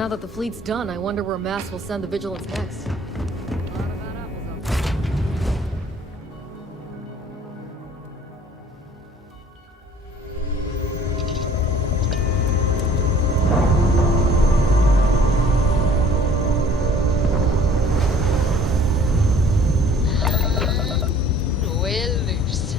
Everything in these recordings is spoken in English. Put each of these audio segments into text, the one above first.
Now that the fleet's done, I wonder where Mass will send the Vigilance next. We're loose.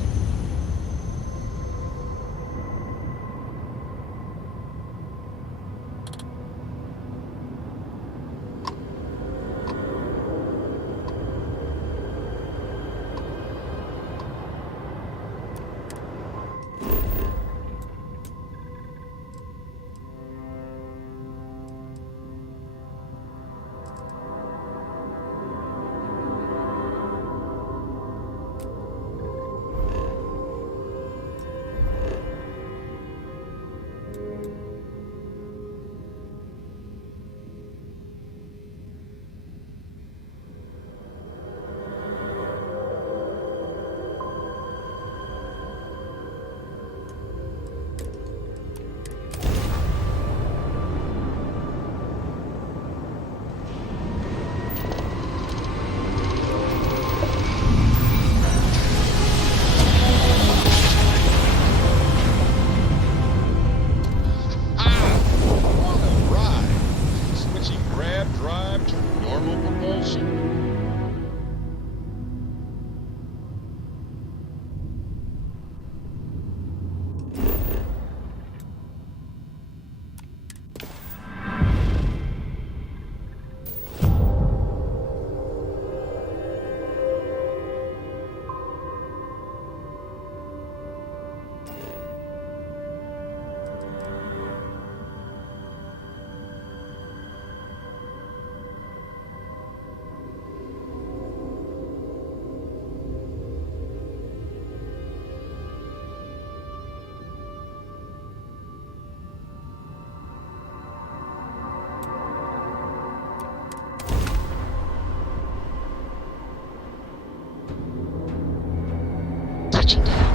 Touching down.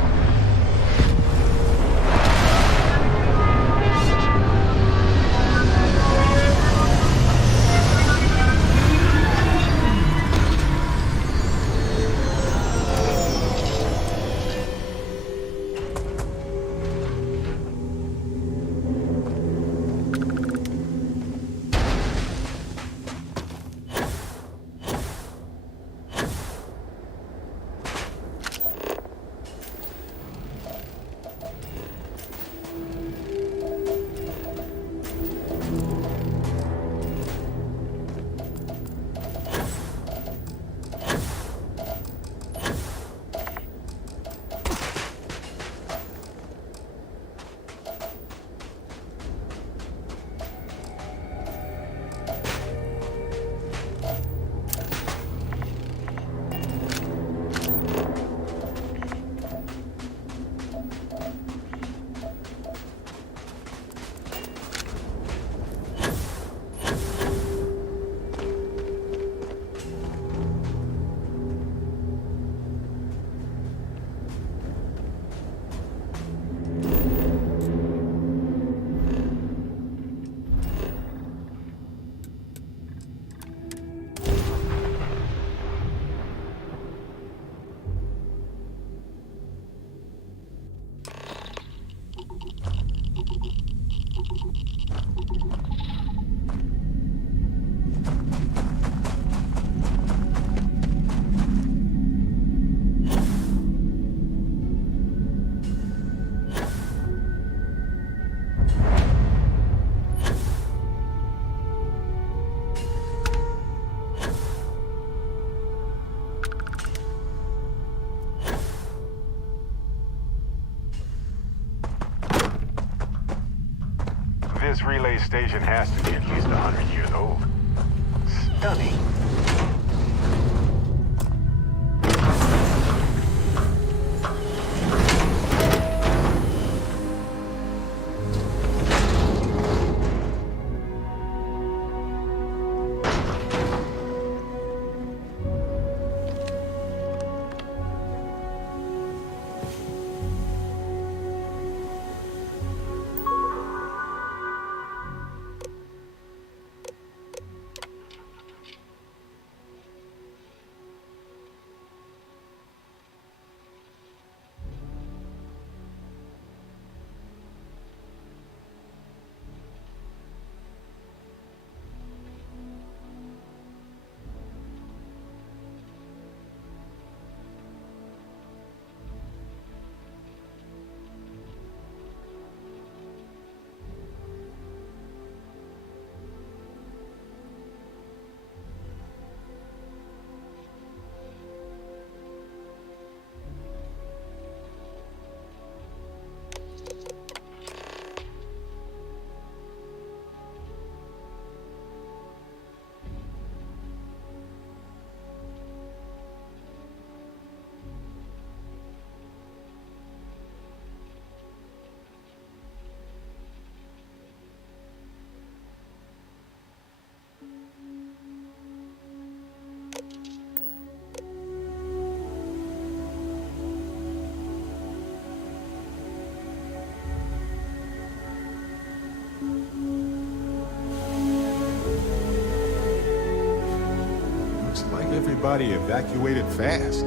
This relay station has to be at least 100 years old. Stunning. everybody evacuated fast.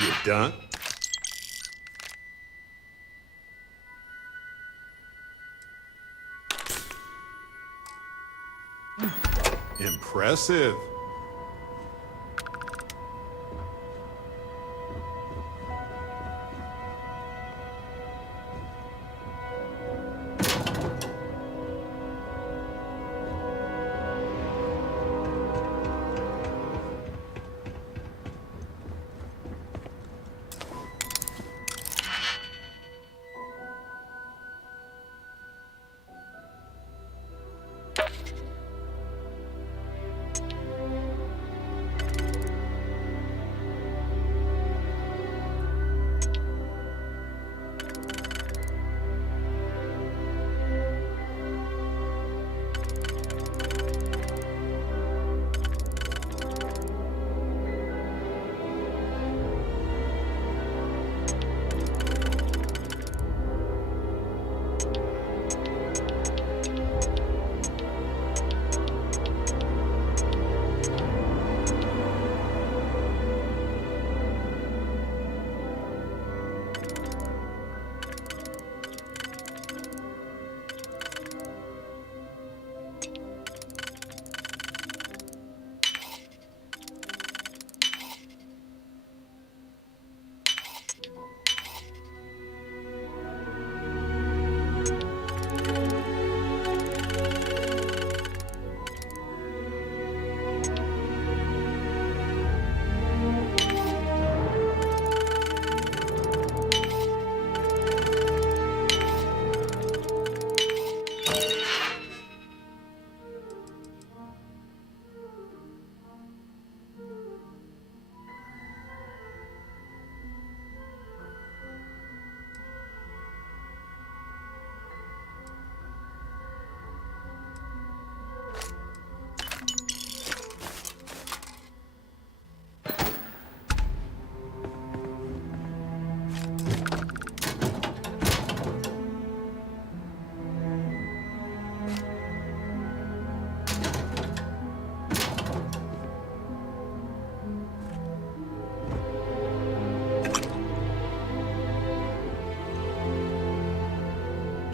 You done? Impressive.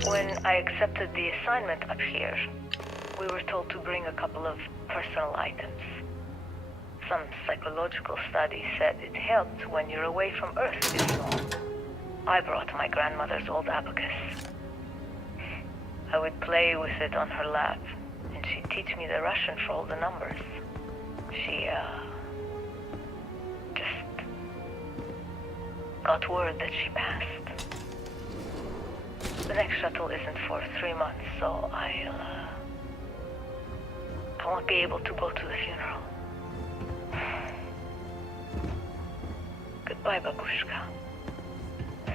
When I accepted the assignment up here, we were told to bring a couple of personal items. Some psychological study said it helped when you're away from Earth this long. I brought my grandmother's old abacus. I would play with it on her lap, and she'd teach me the Russian for all the numbers. She, just got word that she passed. The next shuttle isn't for 3 months, so I won't be able to go to the funeral. Bye, Babushka.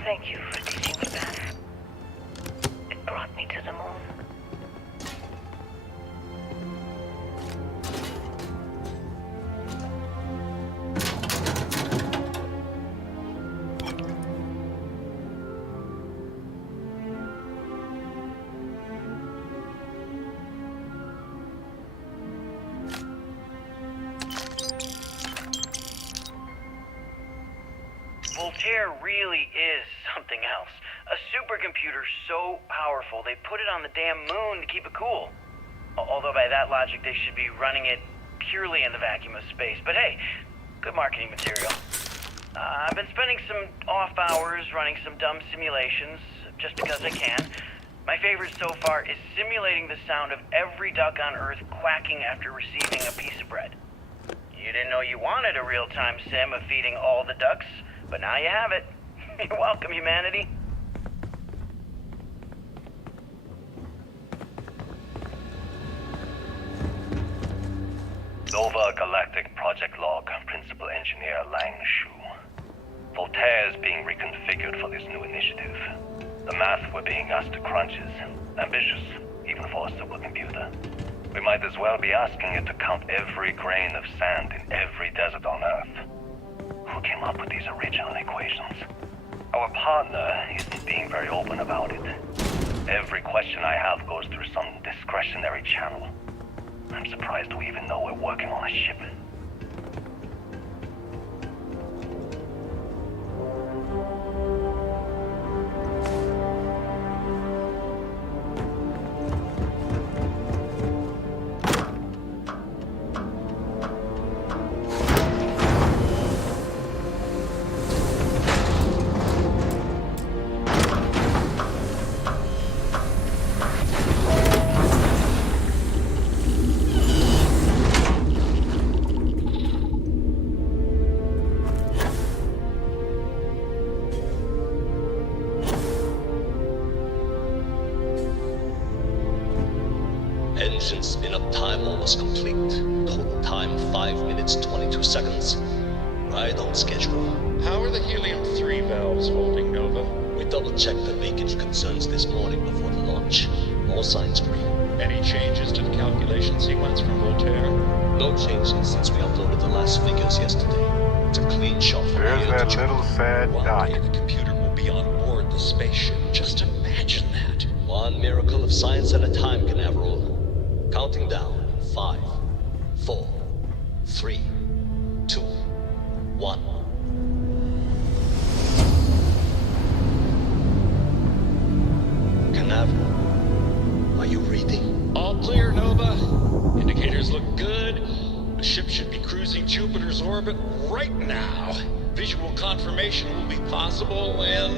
Thank you for teaching me math. It brought me to the moon. Voltaire really is something else. A supercomputer so powerful they put it on the damn moon to keep it cool. Although by that logic they should be running it purely in the vacuum of space. But hey, good marketing material. I've been spending some off hours running some dumb simulations, just because I can. My favorite so far is simulating the sound of every duck on Earth quacking after receiving a piece of bread. You didn't know you wanted a real-time sim of feeding all the ducks, but now you have it. You're welcome, humanity. Nova Galactic Project Log, Principal Engineer Lang Shu. Voltaire is being reconfigured for this new initiative. The math we're being asked to crunch is ambitious, even for a supercomputer. We might as well be asking it to count every grain of sand in every desert on Earth. Who came up with these original equations? Our partner isn't being very open about it. Every question I have goes through some discretionary channel. I'm surprised we even know we're working on a ship. Engine spin-up time almost complete. Total time 5 minutes 22 seconds. Right on schedule. How are the helium-3 valves holding, Nova? We double-checked the leakage concerns this morning before the launch. All signs green. Any changes to the calculation sequence from Voltaire? No changes since we uploaded the last figures yesterday. It's a clean shot from There's here that to little sad One dot. day the computer will be on board the spaceship. Just imagine that. One miracle of science at a time, Canaveral. Counting down. 5, 4, 3, 2, 1. Canaveral, are you reading? All clear, Nova. Indicators look good. The ship should be cruising Jupiter's orbit right now. Visual confirmation will be possible in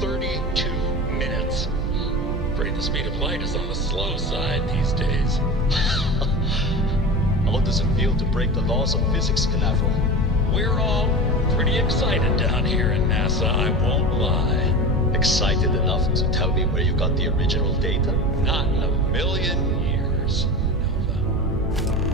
32 minutes. Afraid the speed of light is on the slow side these days. How does it feel to break the laws of physics, Canaveral? We're all pretty excited down here in NASA, I won't lie. Excited enough to tell me where you got the original data? Not in a million years, Nova.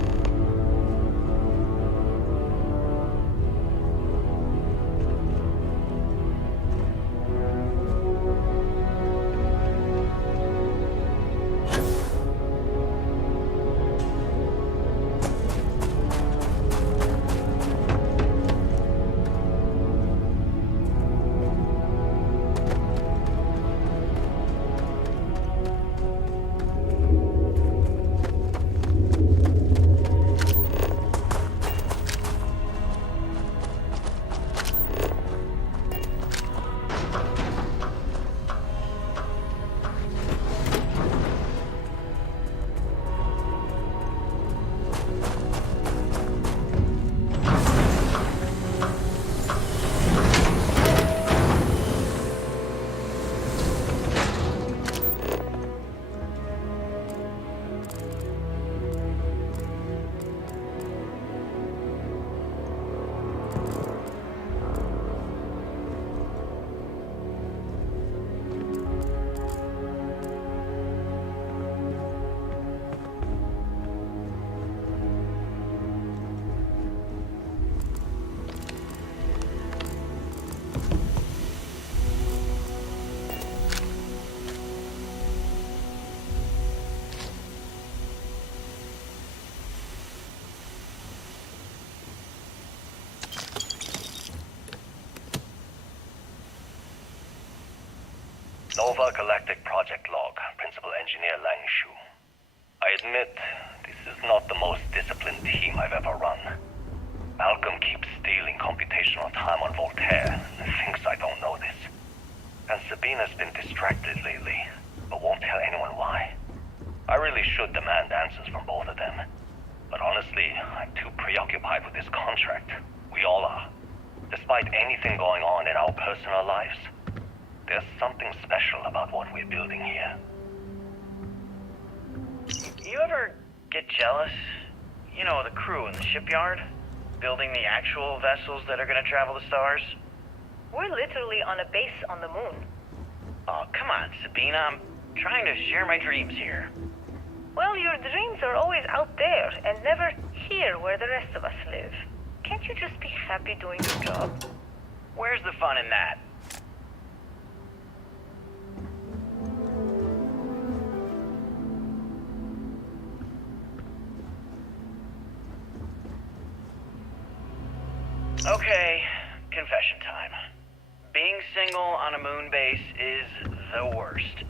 Nova Galactic Project Log, Principal Engineer Lang Shu. I admit, this is not the most disciplined team I've ever run. Malcolm keeps stealing computational time on Voltaire and thinks I don't know this. And Sabina's been distracted lately, but won't tell anyone why. I really should demand answers from both of them. But honestly, I'm too preoccupied with this contract. We all are. Despite anything going on in our personal lives, there's something special about what we're building here. You ever get jealous? You know, the crew in the shipyard? Building the actual vessels that are gonna travel the stars? We're literally on a base on the moon. Oh, come on, Sabina. I'm trying to share my dreams here. Well, your dreams are always out there and never here where the rest of us live. Can't you just be happy doing your job? Where's the fun in that? Okay, confession time. Being single on a moon base is the worst.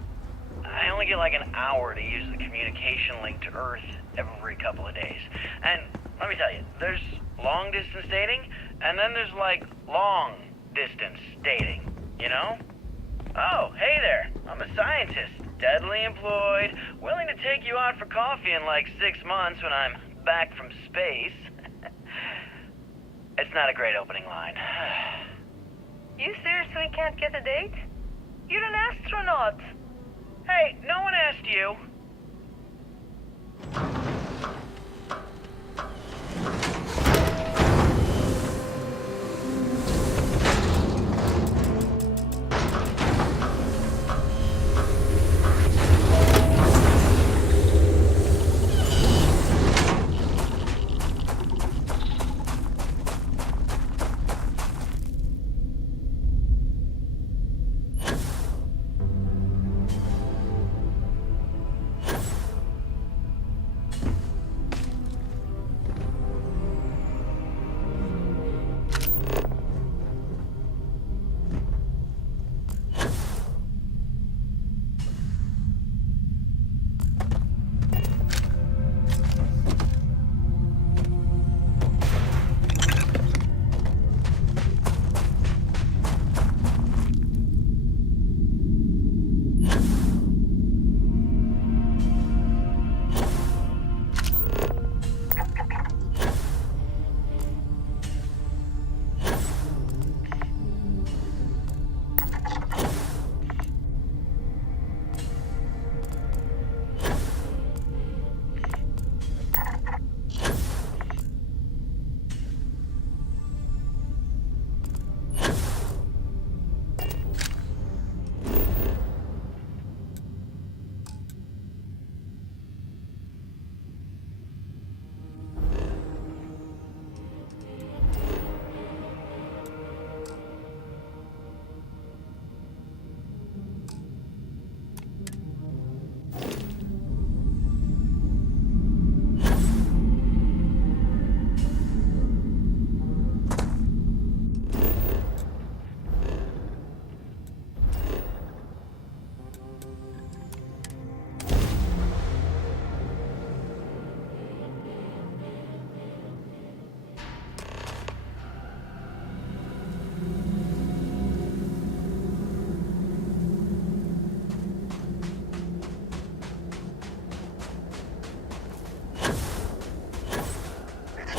I only get like an hour to use the communication link to Earth every couple of days. And let me tell you, there's long distance dating, and then there's like long distance dating, you know? Oh, hey there, I'm a scientist, deadly employed, willing to take you out for coffee in like 6 months when I'm back from space. It's not a great opening line. You seriously can't get a date? You're an astronaut. Hey, no one asked you.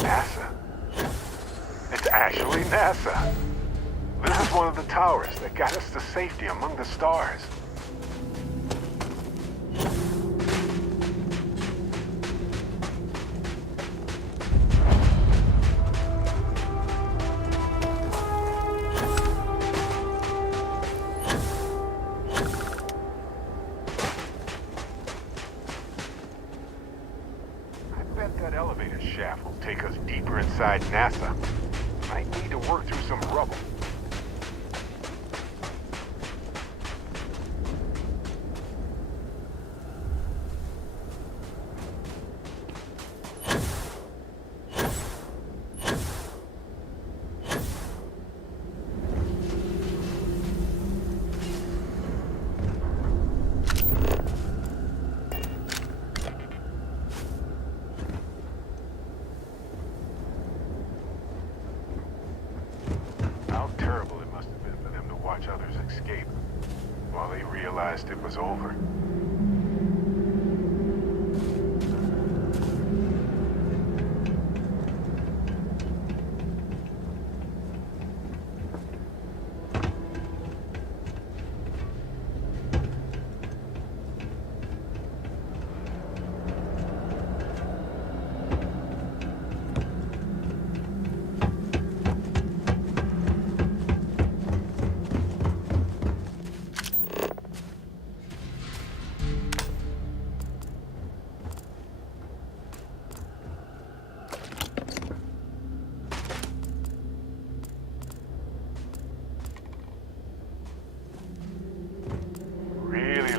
NASA. It's actually NASA. This is one of the towers that got us to safety among the stars. That elevator shaft will take us deeper inside NASA. Might need to work through some rubble. watch others escape, while they realized it was over.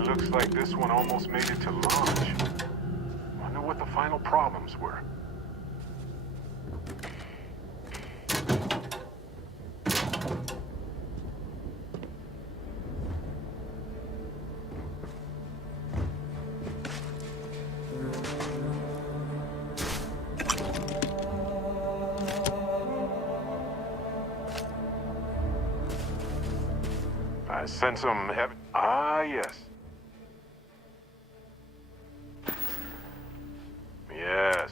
Looks like this one almost made it to launch. Wonder what the final problems were. I sense some heavy... Ah, yes. Yes.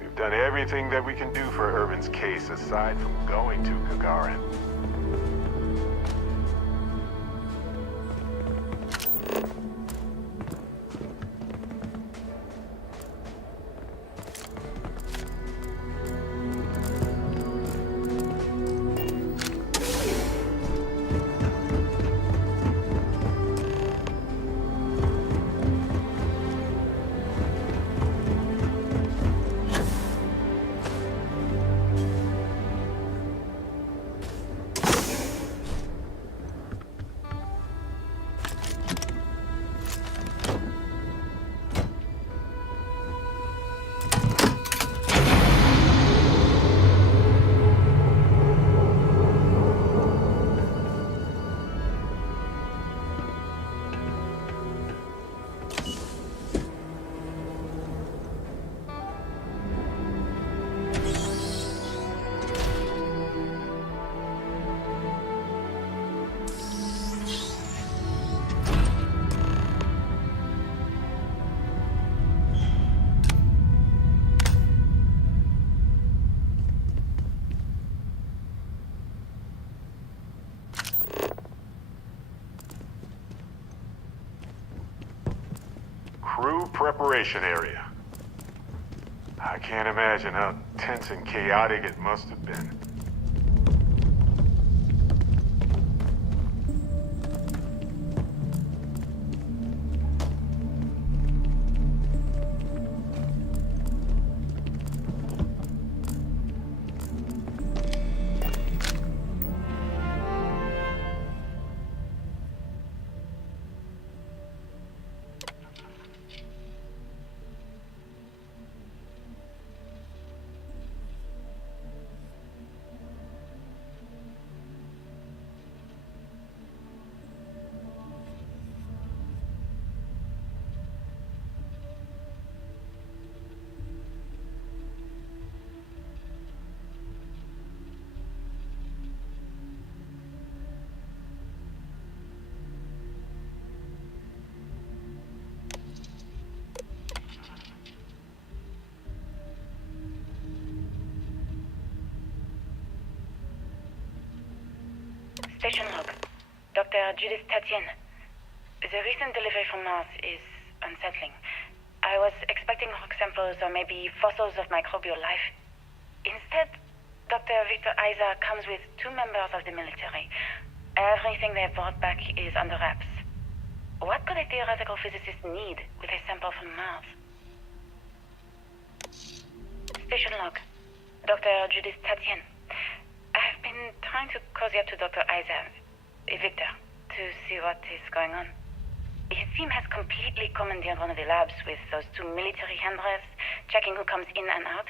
We've done everything that we can do for Urban's case aside from going to Gagarin. Crew preparation area. I can't imagine how tense and chaotic it must have been. Station log. Dr. Judith Tatien. The recent delivery from Mars is unsettling. I was expecting rock samples or maybe fossils of microbial life. Instead, Dr. Victor Isa comes with 2 members of the military. Everything they've brought back is under wraps. What could a theoretical physicist need with a sample from Mars? Station log. Dr. Judith Tatien. I've been trying to cozy up to Dr. Isa, Victor, to see what is going on. His team has completely commandeered one of the labs with those two military handrails, checking who comes in and out.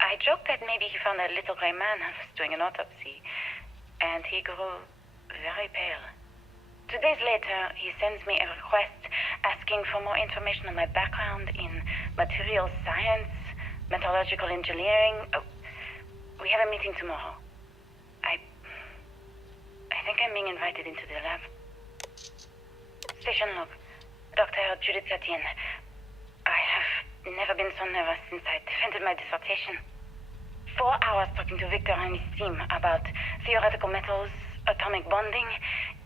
I joked that maybe he found a little gray man and was doing an autopsy, and he grew very pale. 2 days later, he sends me a request asking for more information on my background in material science, metallurgical engineering. Oh, we have a meeting tomorrow. I think I'm being invited into the lab. Station log. Dr. Judith Etienne. I have never been so nervous since I defended my dissertation. 4 hours talking to Victor and his team about theoretical metals, atomic bonding,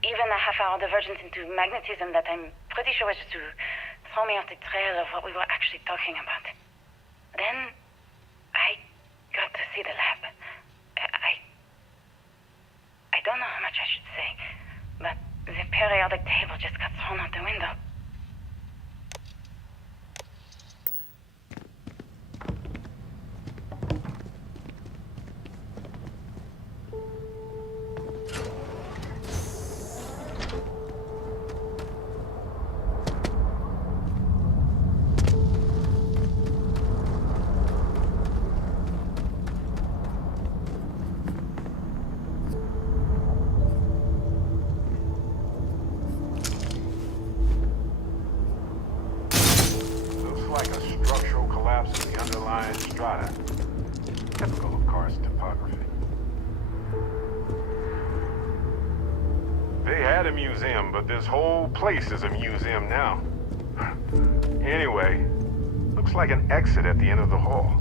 even a half-hour divergence into magnetism that I'm pretty sure was to throw me off the trail of what we were actually talking about. Then, I got to see the lab. I don't know how much I should say, but the periodic table just got thrown out the window. Like a structural collapse of the underlying strata. Typical of karst topography. They had a museum, but this whole place is a museum now. Anyway, looks like an exit at the end of the hall.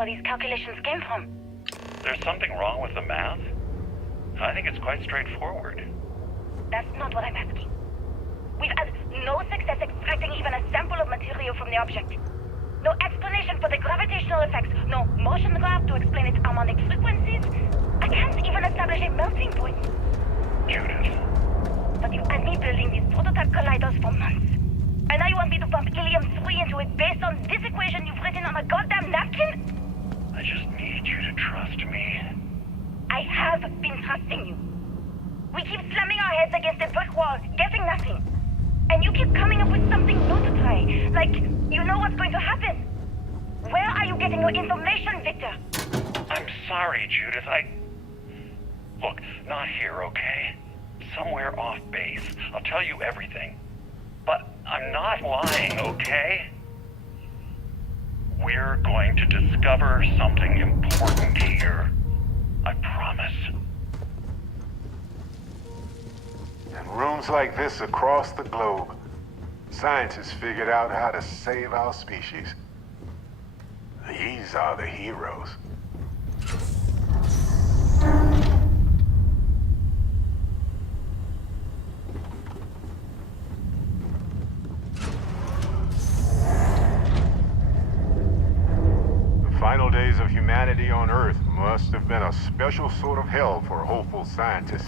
Where these calculations came from. There's something wrong with the math? I think it's quite straightforward. That's not what I'm asking. We've had no success extracting even a sample of material from the object. No explanation for the gravitational effects, no motion graph to explain its harmonic frequencies. I can't even establish a melting point. Judith. But you've had me building these prototype colliders for months. And now you want me to pump helium-3 into it based on this equation you've written on a goddamn napkin? I just need you to trust me. I have been trusting you. We keep slamming our heads against a brick wall, getting nothing. And you keep coming up with something new to try. Like, you know what's going to happen. Where are you getting your information, Victor? I'm sorry, Judith. Look, not here, okay? Somewhere off base. I'll tell you everything. But I'm not lying, okay? We're going to discover something important here. I promise. In rooms like this across the globe, scientists figured out how to save our species. These are the heroes. The final days of humanity on Earth must have been a special sort of hell for hopeful scientists.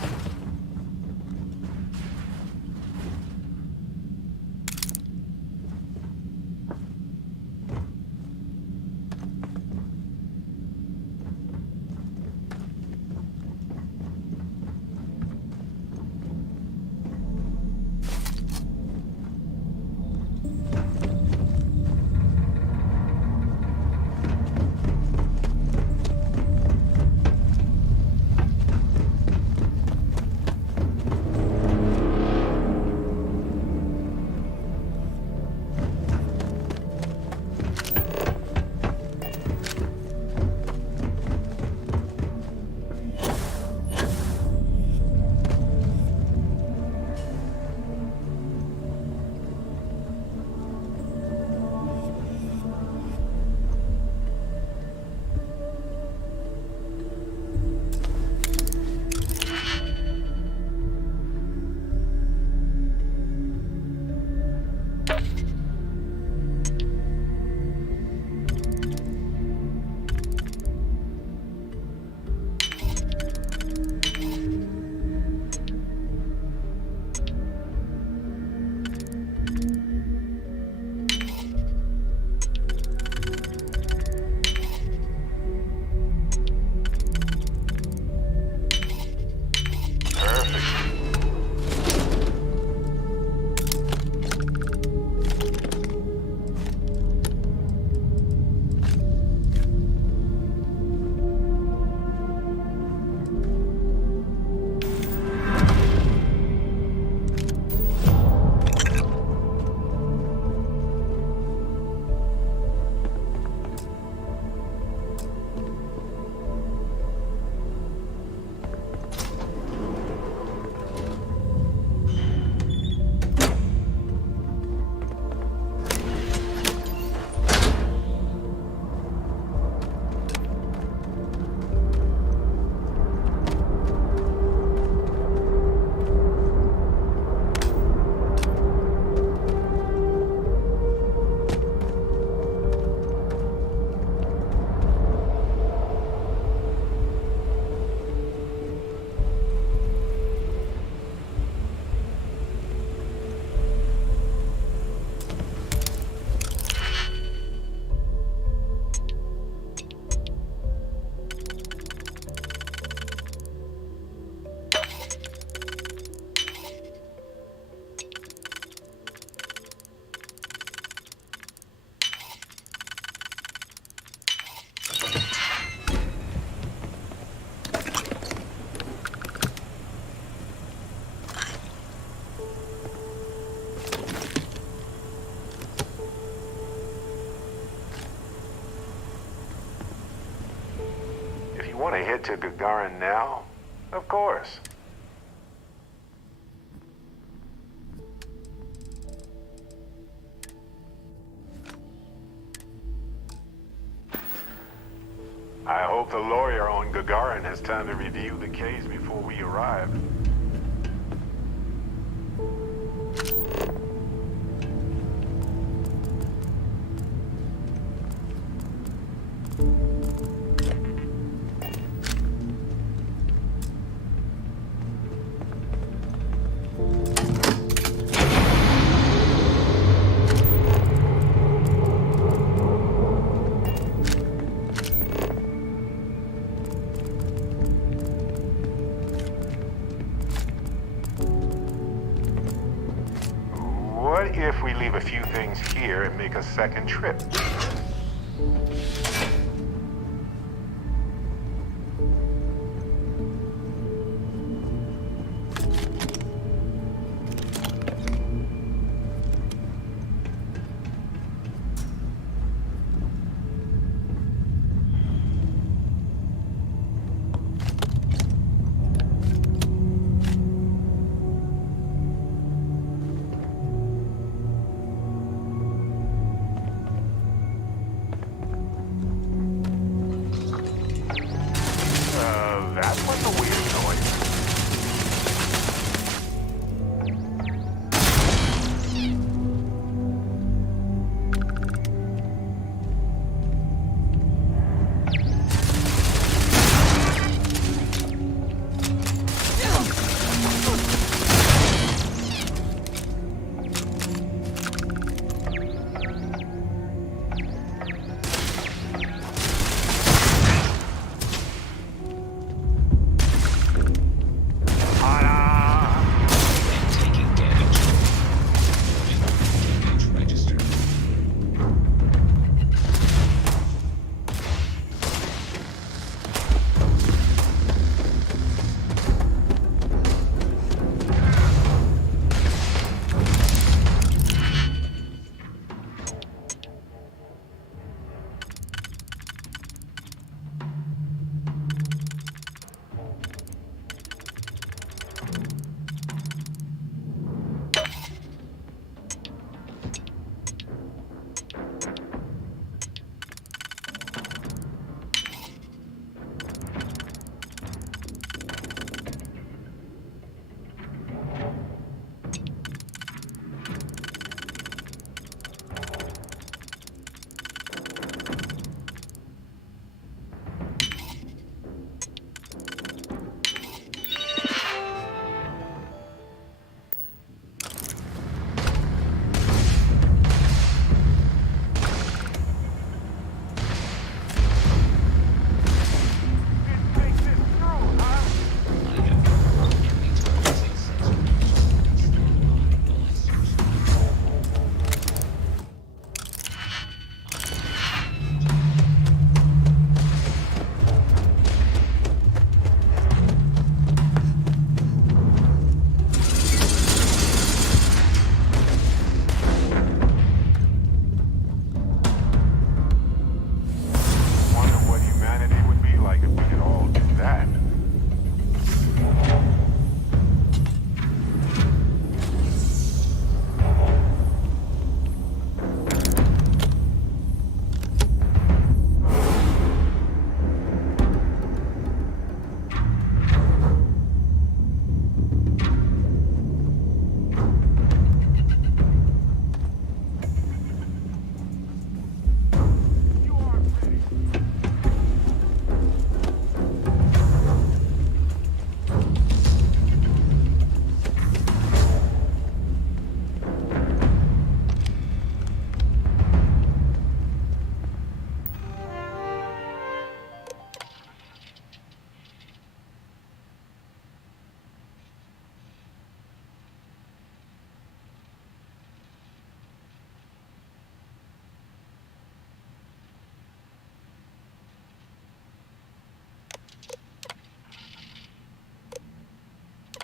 Want to head to Gagarin now? Of course. I hope the lawyer on Gagarin has time to review the case before we arrive. What if we leave a few things here and make a second trip? That was a weird noise.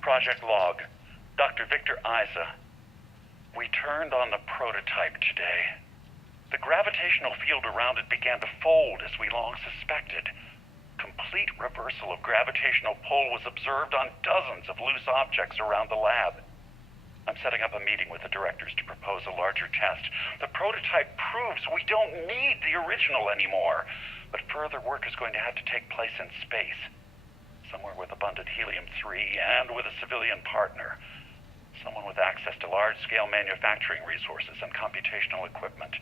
Project Log, Dr. Victor Isa. We turned on the prototype today. The gravitational field around it began to fold as we long suspected. complete reversal of gravitational pull was observed on dozens of loose objects around the lab. I'm setting up a meeting with the directors to propose a larger test. The prototype proves we don't need the original anymore, but further work is going to have to take place in space, somewhere with abundant helium-3 and with a civilian partner, someone with access to large-scale manufacturing resources and computational equipment.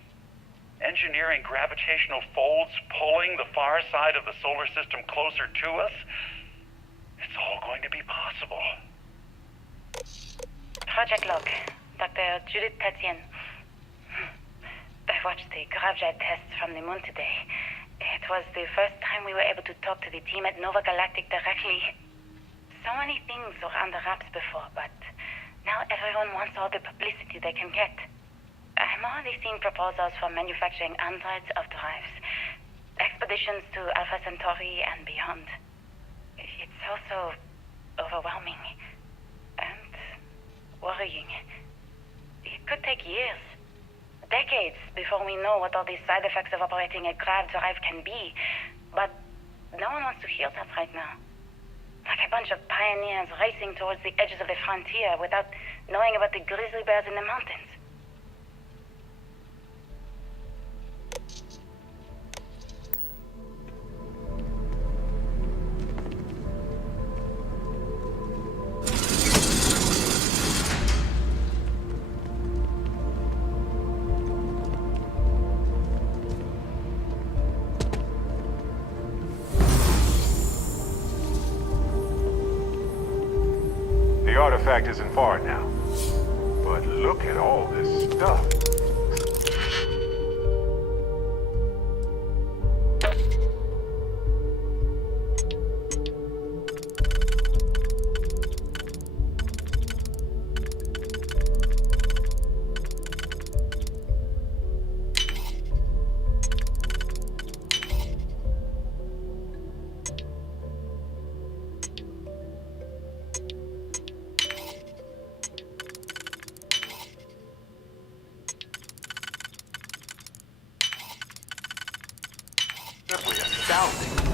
Engineering gravitational folds pulling the far side of the solar system closer to us, it's all going to be possible. Project log, Dr. Judith Tatian. I watched the gravjet tests from the moon today. It was the first time we were able to talk to the team at Nova Galactic directly. So many things were under wraps before, but now everyone wants all the publicity they can get. I'm already seeing proposals for manufacturing androids of drives, expeditions to Alpha Centauri and beyond. It's also overwhelming and worrying. It could take years, decades, before we know what all these side effects of operating a grav drive can be. But no one wants to hear that right now. Like a bunch of pioneers racing towards the edges of the frontier without knowing about the grizzly bears in the mountains. The artifact isn't far now. But look at all this stuff. Simply astounding.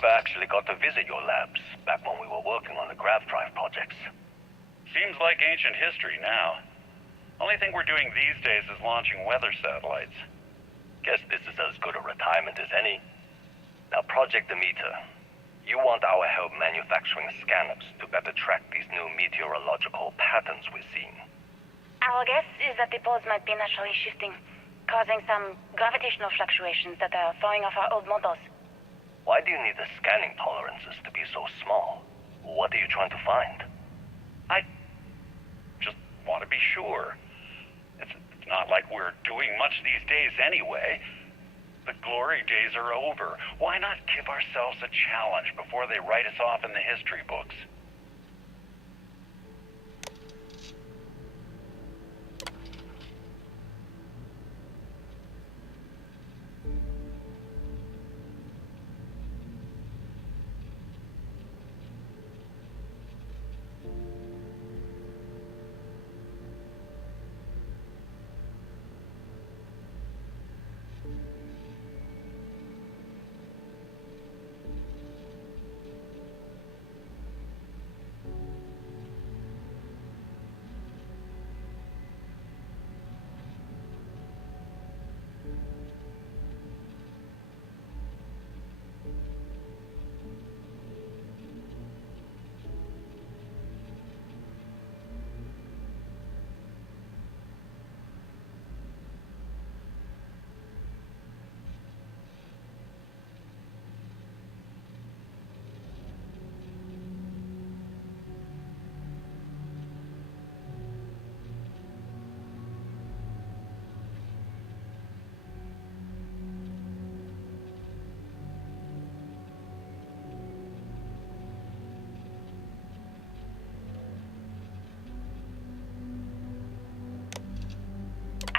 never actually got to visit your labs back when we were working on the grav drive projects. Seems like ancient history now. Only thing we're doing these days is launching weather satellites. Guess this is as good a retirement as any. Now, Project Demeter, you want our help manufacturing scanners to better track these new meteorological patterns we're seeing. Our guess is that the poles might be naturally shifting, causing some gravitational fluctuations that are throwing off our old models. Why do you need the scanning tolerances to be so small? What are you trying to find? I just want to be sure. It's not like we're doing much these days anyway. The glory days are over. Why not give ourselves a challenge before they write us off in the history books?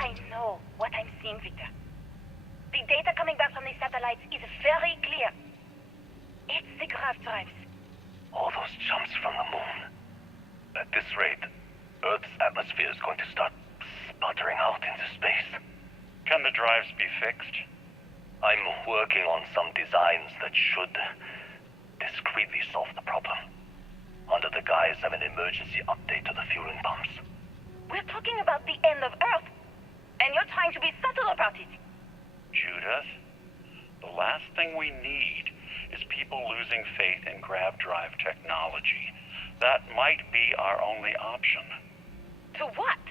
I know what I'm seeing, Victor. The data coming back from the satellites is very clear. It's the grav drives. All those jumps from the moon. At this rate, Earth's atmosphere is going to start sputtering out into space. Can the drives be fixed? I'm working on some designs that should discreetly solve the problem, under the guise of an emergency update to the fueling pumps. We're talking about the end of Earth, and you're trying to be subtle about it. Judith, the last thing we need is people losing faith in grav drive technology. That might be our only option. To what?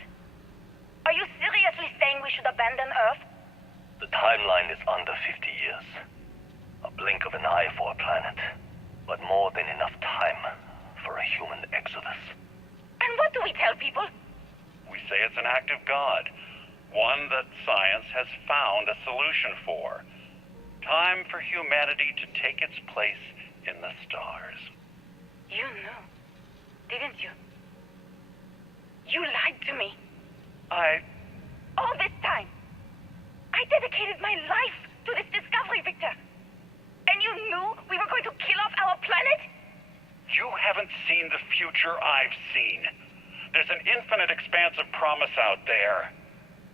Are you seriously saying we should abandon Earth? The timeline is under 50 years. A blink of an eye for a planet, but more than enough time for a human exodus. And what do we tell people? We say it's an act of God, one that science has found a solution for. Time for humanity to take its place in the stars. You knew, didn't you? You lied to me. All this time, I dedicated my life to this discovery, Victor. And you knew we were going to kill off our planet? You haven't seen the future I've seen. There's an infinite expanse of promise out there.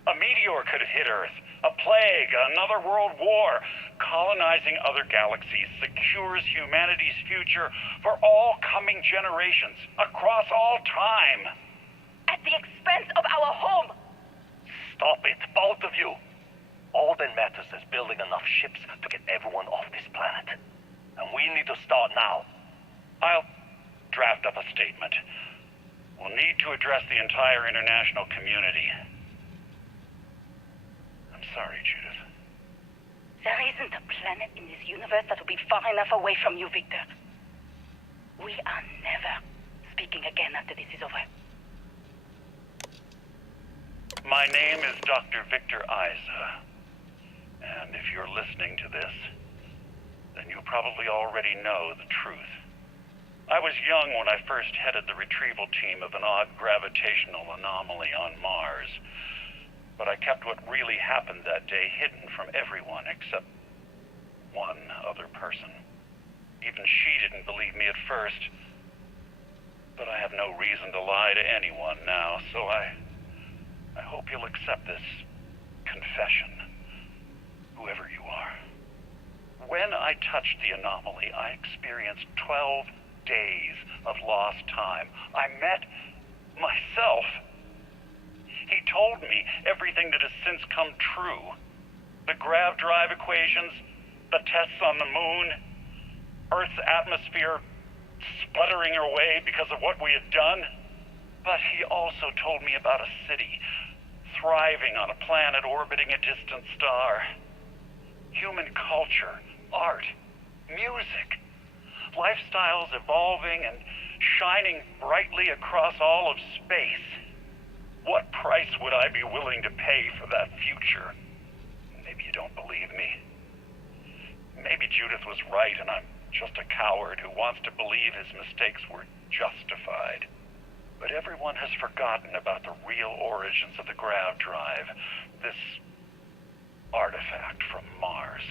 A meteor could have hit Earth. A plague, another world war. Colonizing other galaxies secures humanity's future for all coming generations, across all time. At the expense of our home. Stop it, both of you. All that matters is building enough ships to get everyone off this planet. And we need to start now. I'll draft up a statement. We'll need to address the entire international community. I'm sorry, Judith. There isn't a planet in this universe that will be far enough away from you, Victor. We are never speaking again after this is over. My name is Dr. Victor Isa. And if you're listening to this, then you probably already know the truth. I was young when I first headed the retrieval team of an odd gravitational anomaly on Mars. But I kept what really happened that day hidden from everyone except one other person. Even she didn't believe me at first. But I have no reason to lie to anyone now, so I hope you'll accept this confession, whoever you are. When I touched the anomaly, I experienced 12 days of lost time. I met myself. He told me everything that has since come true. The grav drive equations, the tests on the moon, Earth's atmosphere sputtering away because of what we had done. But he also told me about a city thriving on a planet orbiting a distant star. Human culture, art, music, lifestyles evolving and shining brightly across all of space. What price would I be willing to pay for that future? Maybe you don't believe me. Maybe Judith was right and I'm just a coward who wants to believe his mistakes were justified. But everyone has forgotten about the real origins of the grav drive, this artifact from Mars.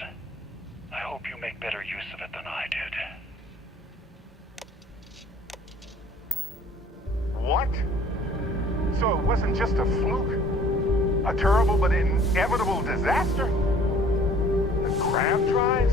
I hope you make better use of it than I did. What? So it wasn't just a fluke? A terrible but inevitable disaster? The grav drives?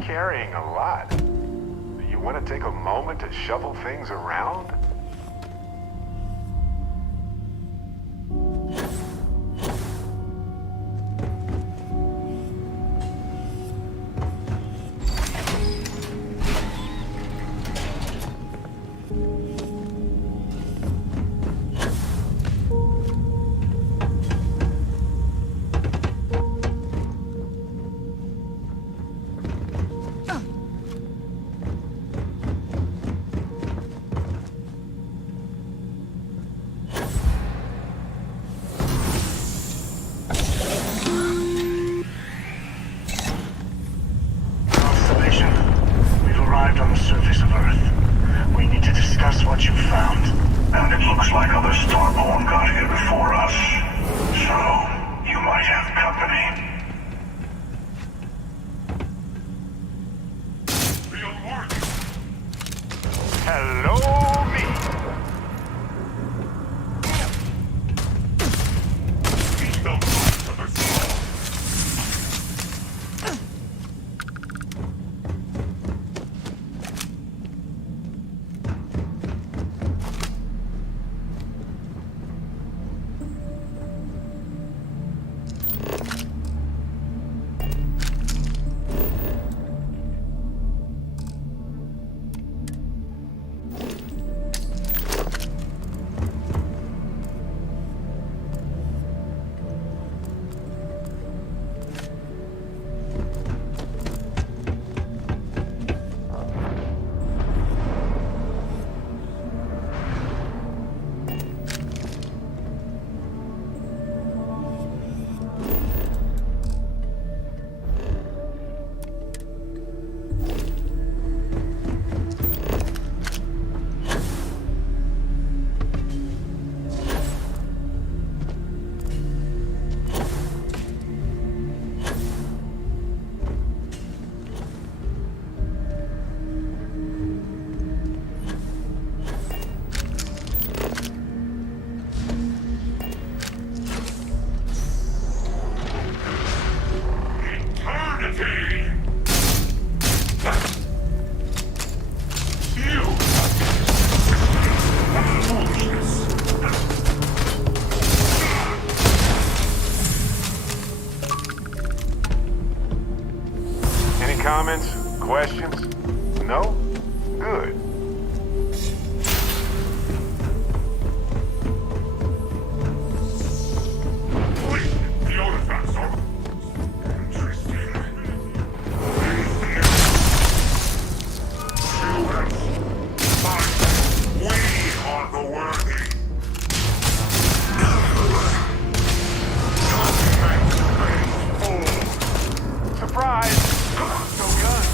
Carrying a lot. Do you want to take a moment to shuffle things around? Questions? No? Good. Surprise! So done.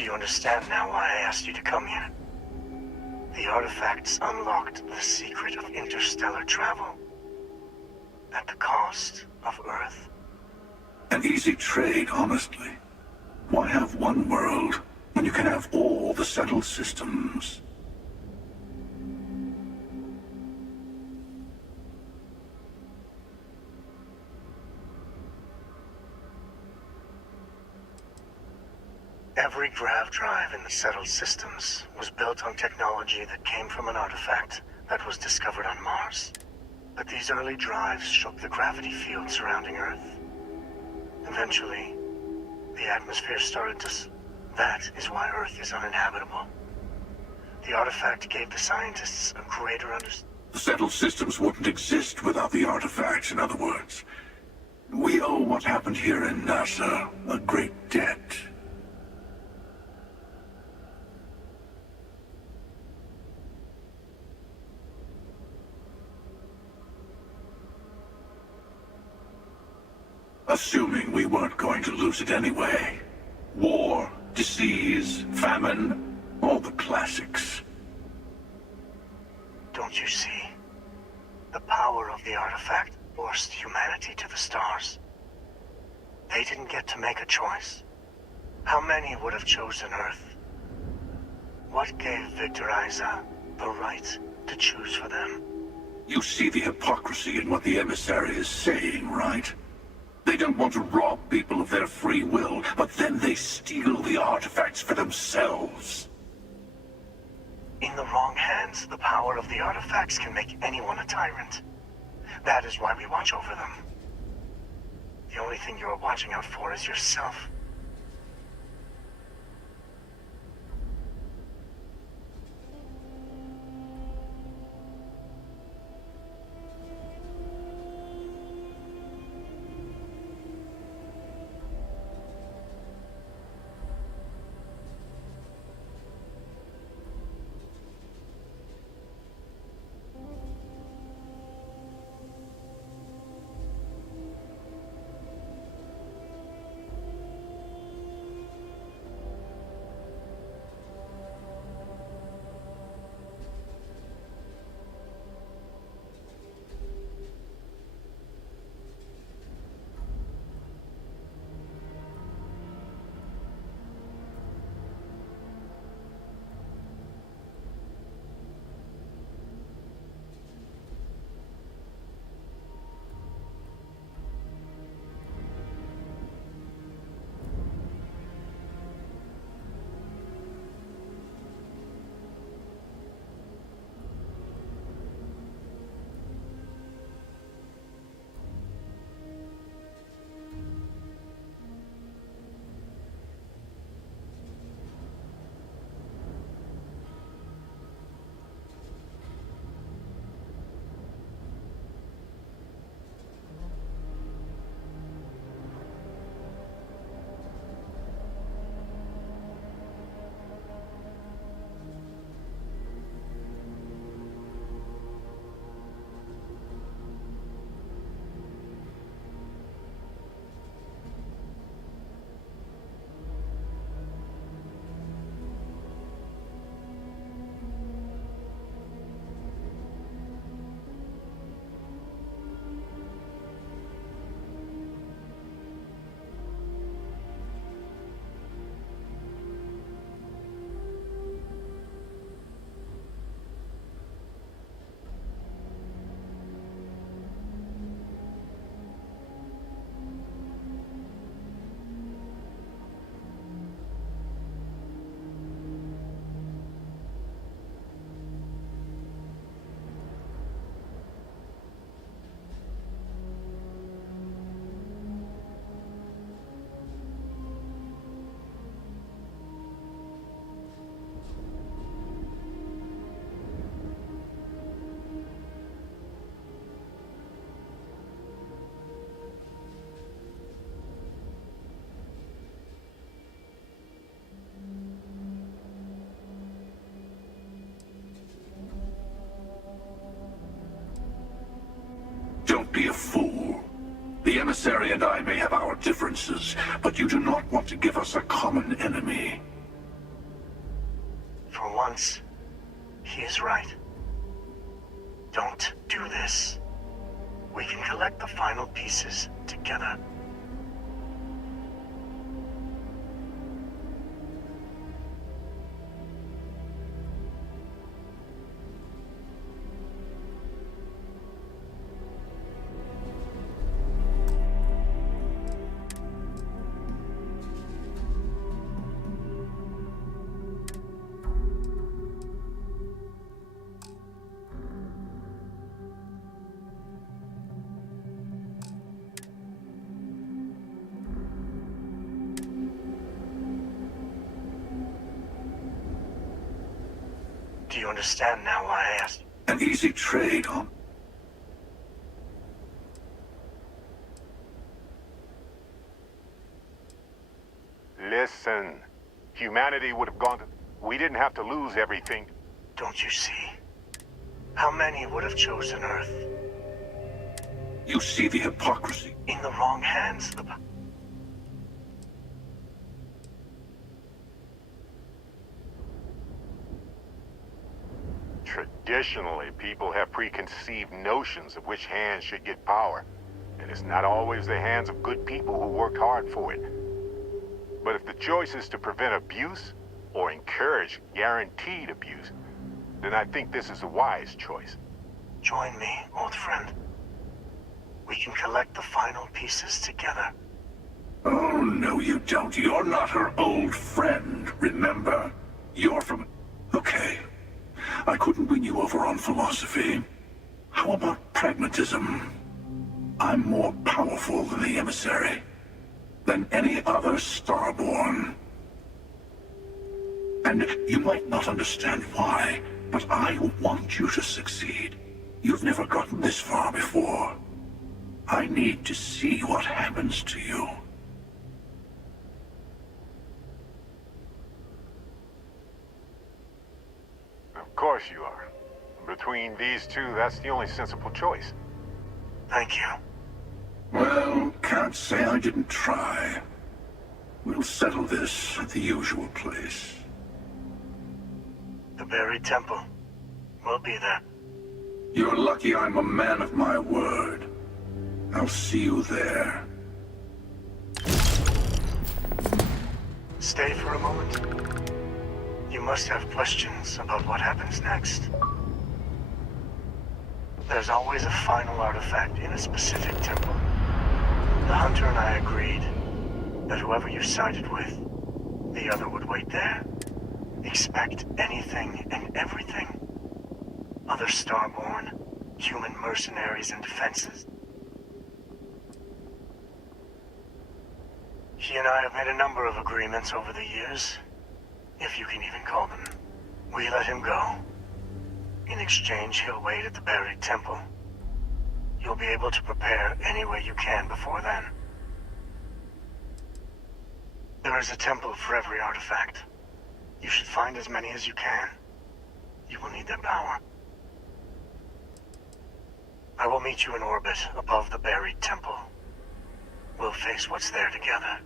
Do you understand now why I asked you to come here? The artifacts unlocked the secret of interstellar travel. At the cost of Earth. An easy trade, honestly. Why have one world when you can have all the settled systems? Every grav drive in the settled systems was built on technology that came from an artifact that was discovered on Mars. But these early drives shook the gravity field surrounding Earth. Eventually, the atmosphere started to... That is why Earth is uninhabitable. The artifact gave the scientists a greater understanding. The settled systems wouldn't exist without the artifacts, in other words. We owe what happened here in NASA a great debt. Assuming we weren't going to lose it anyway. War, disease, famine, all the classics. Don't you see? The power of the artifact forced humanity to the stars. They didn't get to make a choice. How many would have chosen Earth? What gave Victor Isa the right to choose for them? You see the hypocrisy in what the emissary is saying, right? They don't want to rob people of their free will, but then they steal the artifacts for themselves. In the wrong hands, the power of the artifacts can make anyone a tyrant. That is why we watch over them. The only thing you're watching out for is yourself. Don't be a fool. The emissary and I may have our differences, but you do not want to give us a common enemy. you understand now why I asked? An easy trade, huh? Listen, humanity would have gone to... We didn't have to lose everything. Don't you see? How many would have chosen Earth? You see the hypocrisy. In the wrong hands, Traditionally, people have preconceived notions of which hands should get power. And it's not always the hands of good people who worked hard for it. But if the choice is to prevent abuse, or encourage guaranteed abuse, then I think this is a wise choice. Join me, old friend. We can collect the final pieces together. Oh, no you don't. You're not her old friend, remember? You're from... Okay. I couldn't win you over on philosophy. How about pragmatism? I'm more powerful than the emissary. Than any other Starborn. And you might not understand why, but I want you to succeed. You've never gotten this far before. I need to see what happens to you. Of course you are. Between these two, that's the only sensible choice. Thank you. Well, can't say I didn't try. We'll settle this at the usual place. The buried temple. We'll be there. You're lucky I'm a man of my word. I'll see you there. Stay for a moment. You must have questions about what happens next. There's always a final artifact in a specific temple. The hunter and I agreed that whoever you sided with, the other would wait there. Expect anything and everything. Other Starborn, human mercenaries and defenses. He and I have made a number of agreements over the years, if you can even call them. We let him go. In exchange, he'll wait at the buried temple. You'll be able to prepare any way you can before then. There is a temple for every artifact. You should find as many as you can. You will need their power. I will meet you in orbit above the buried temple. We'll face what's there together.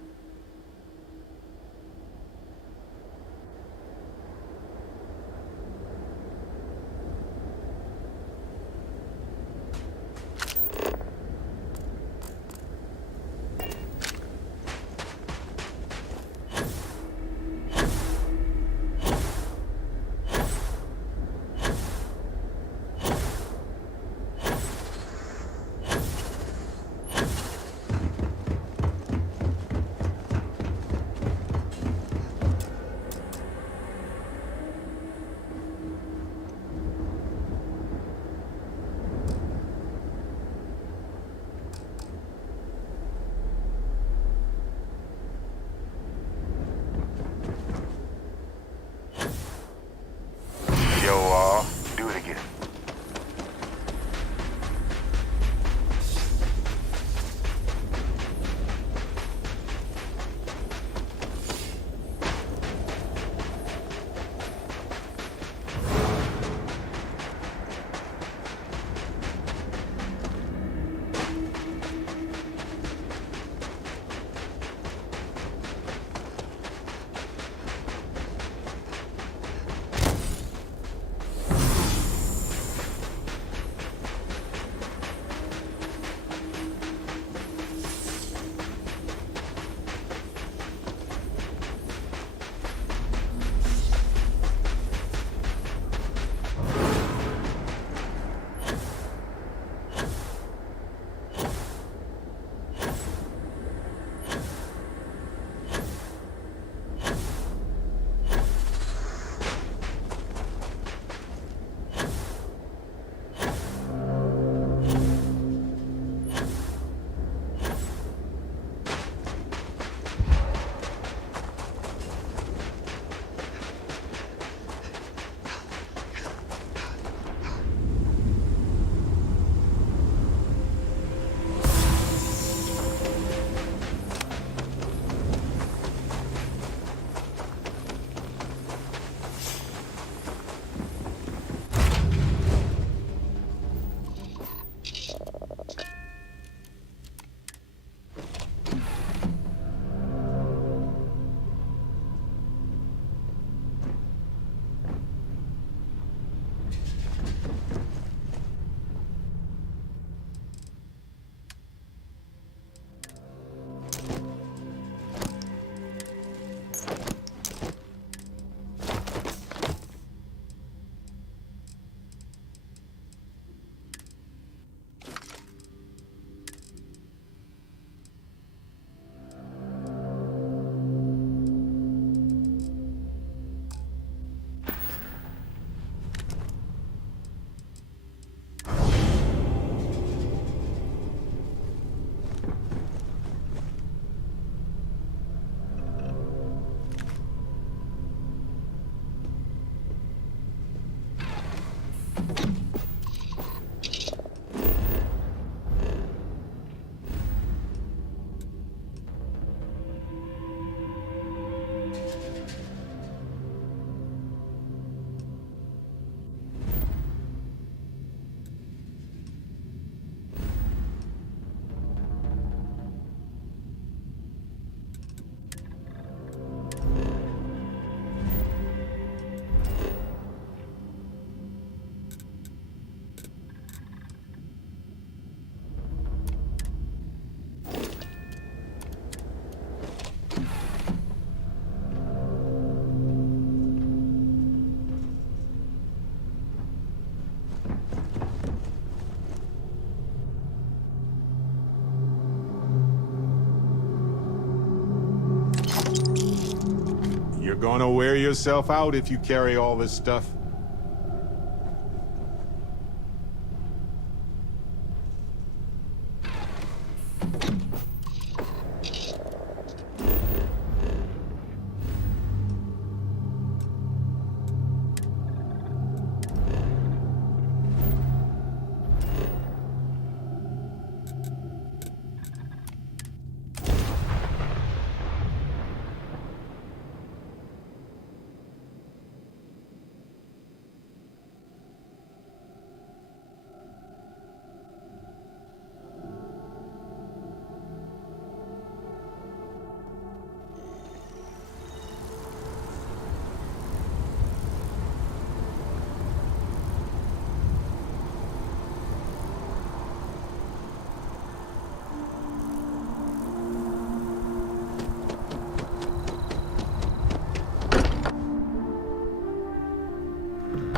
You're gonna wear yourself out if you carry all this stuff.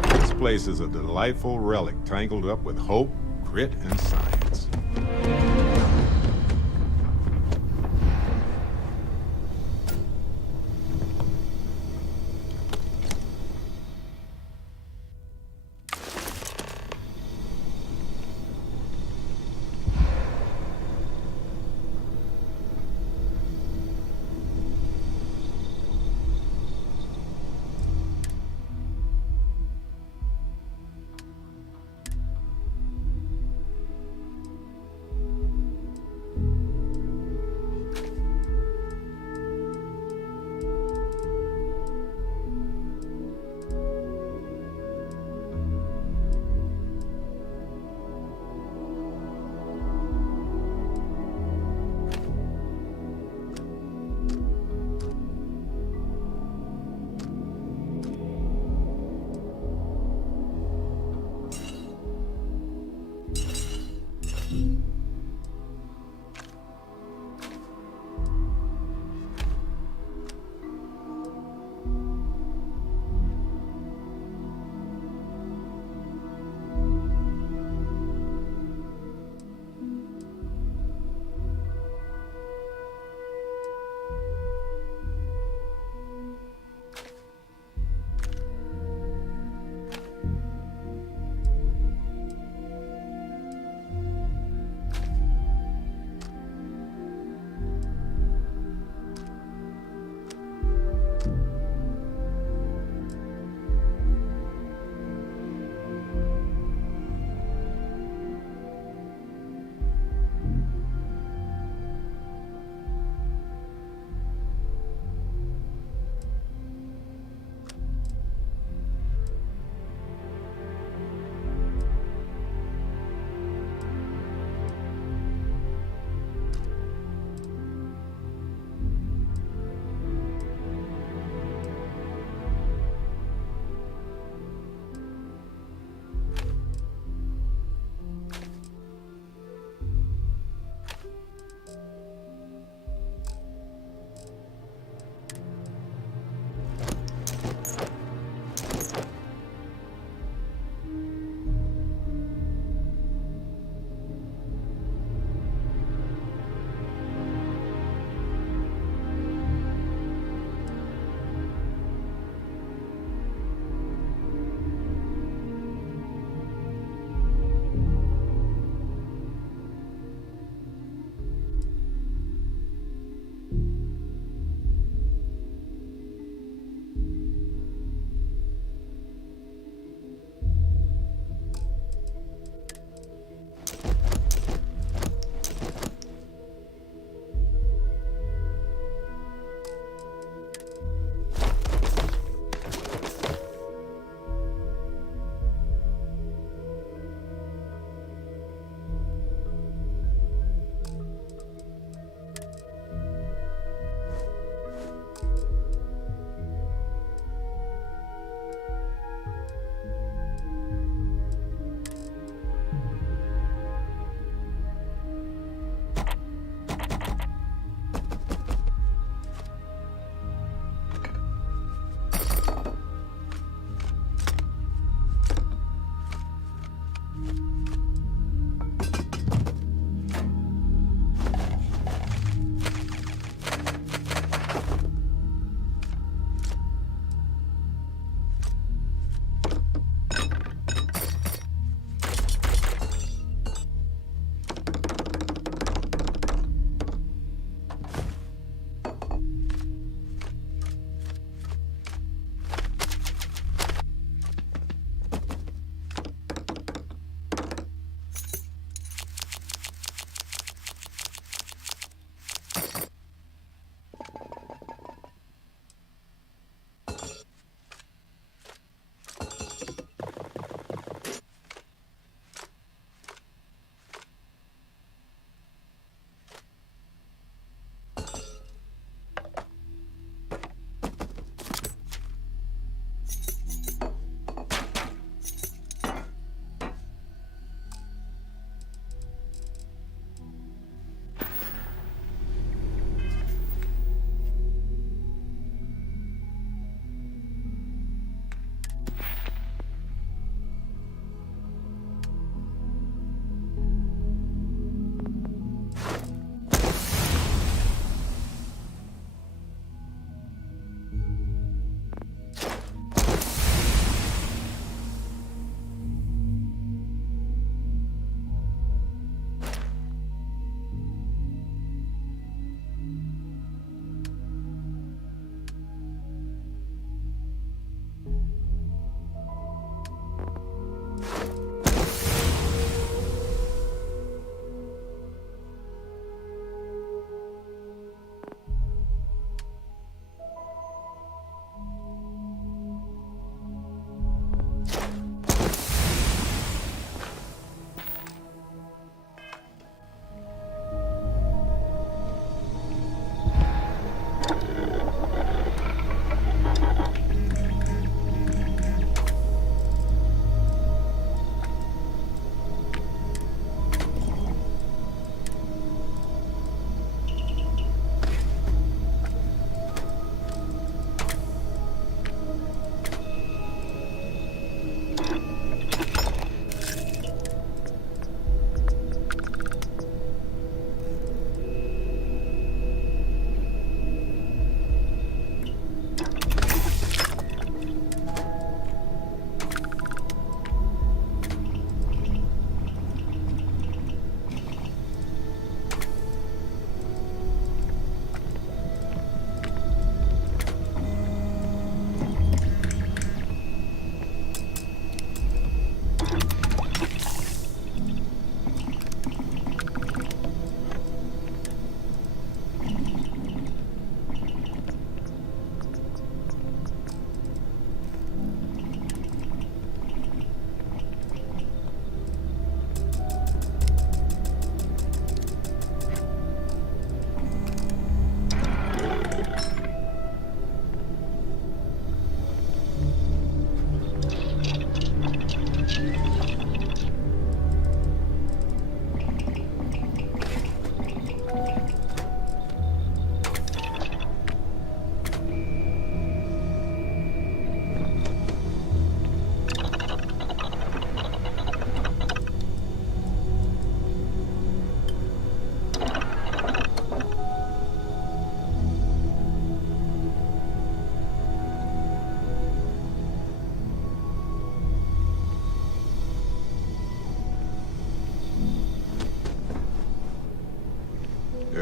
This place is a delightful relic tangled up with hope, grit, and science.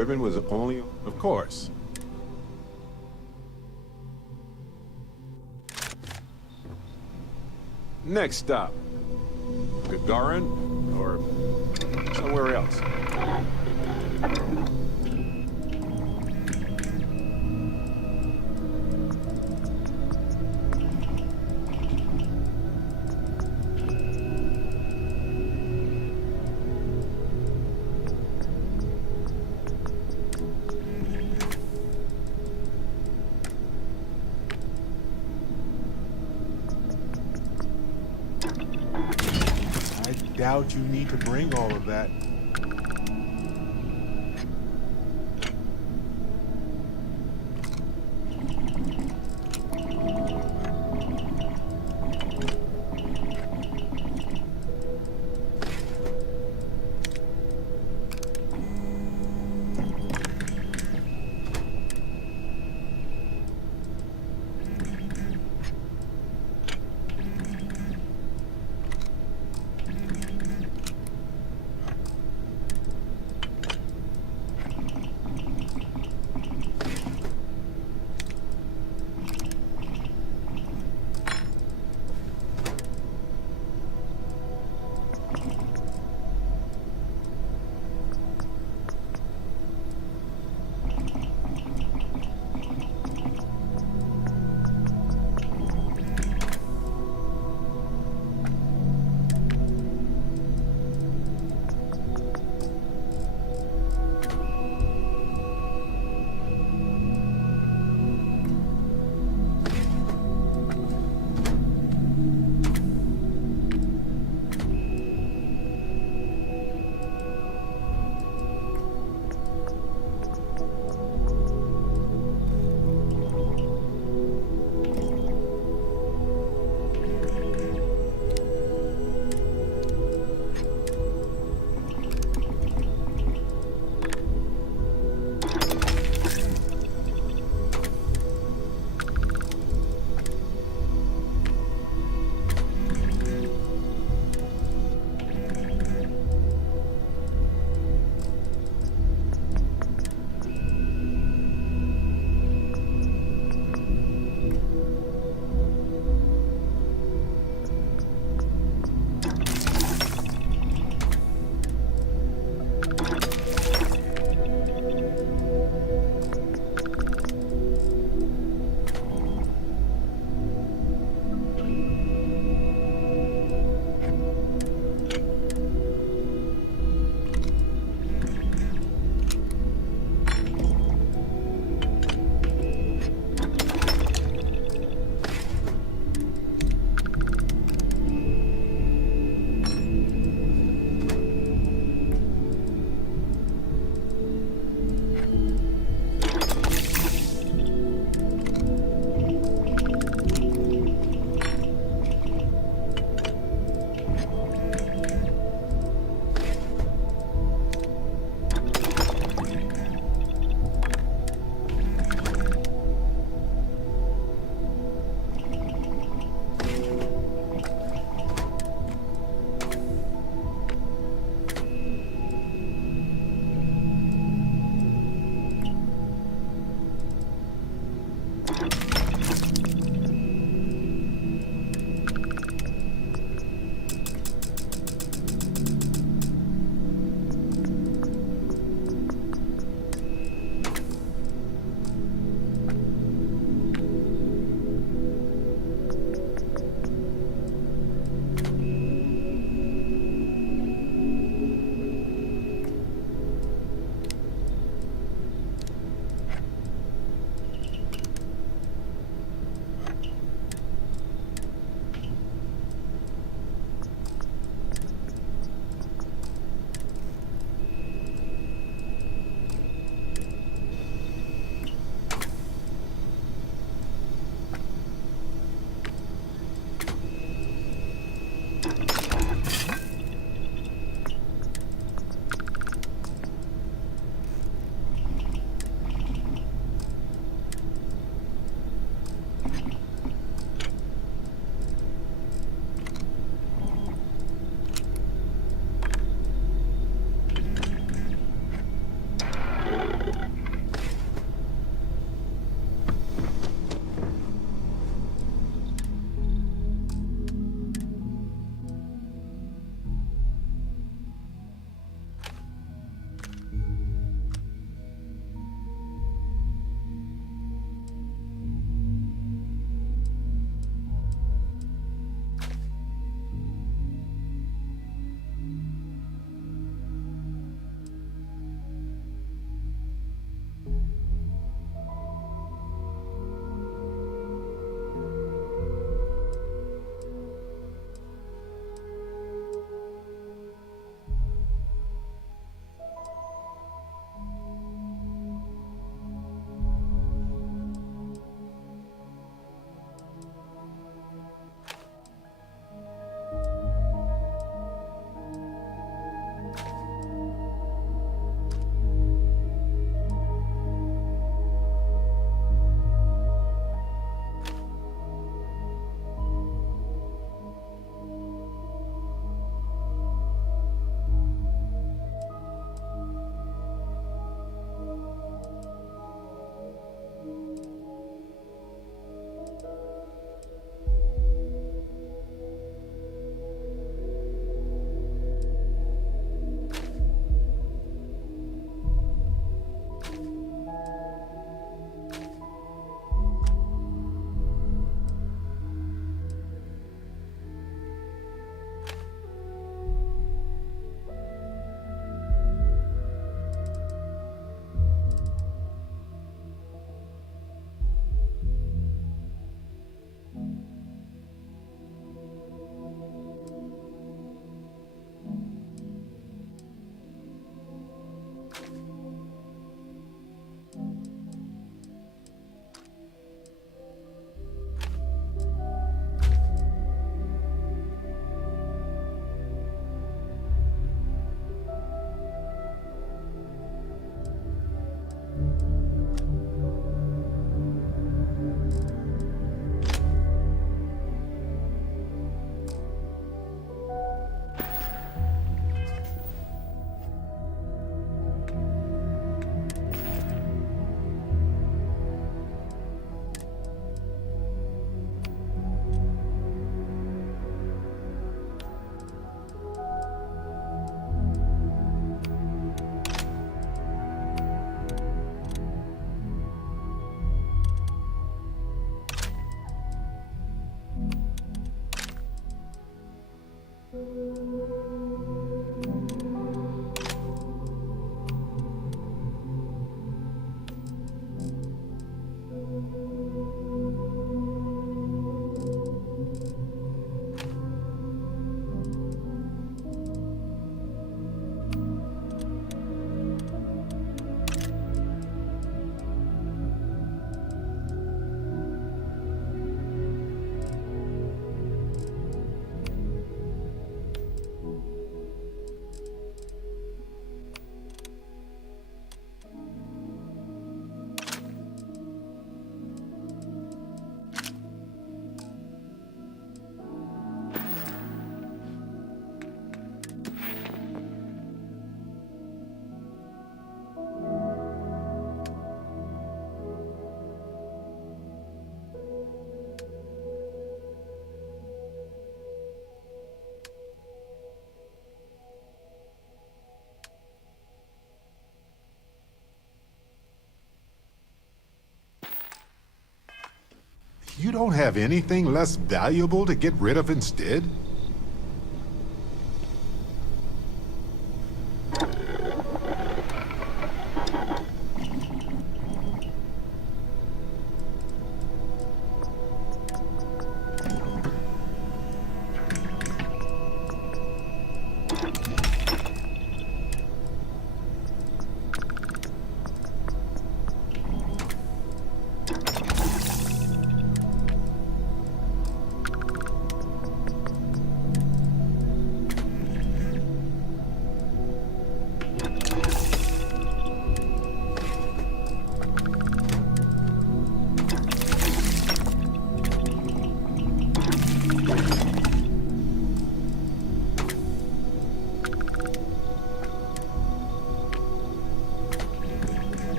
Irvin was only... Of course. Next stop. Gagarin or somewhere else. I doubt you need to bring all of that. You don't have anything less valuable to get rid of instead?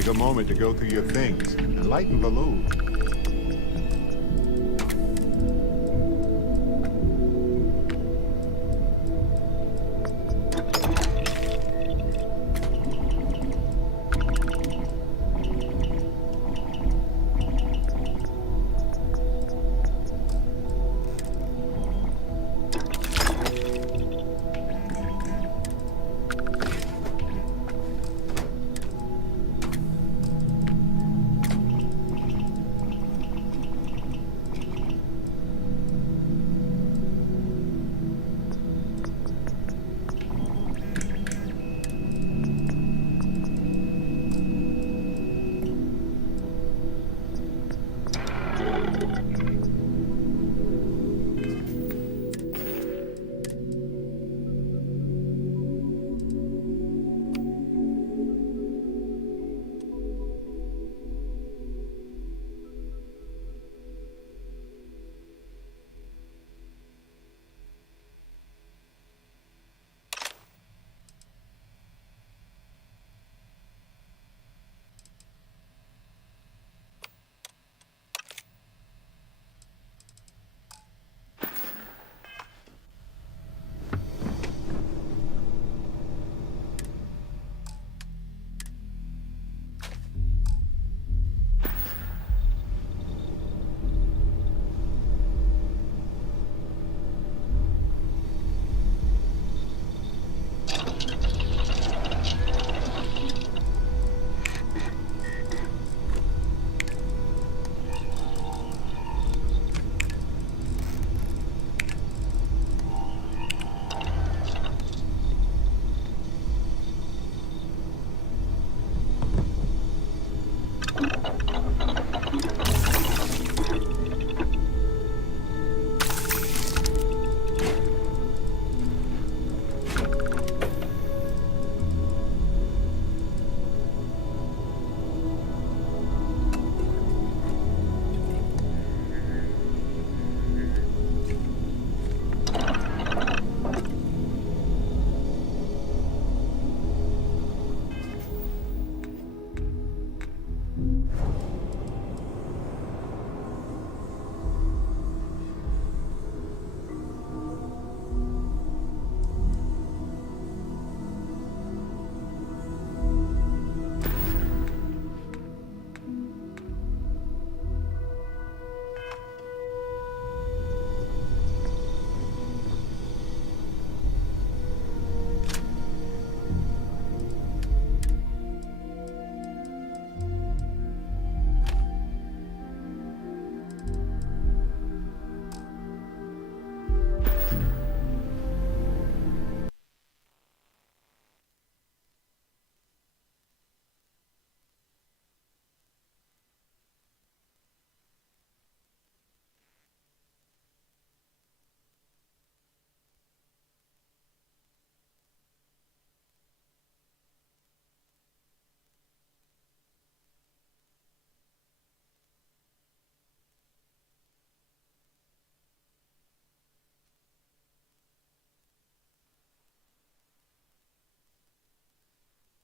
Take a moment to go through your things and lighten the load.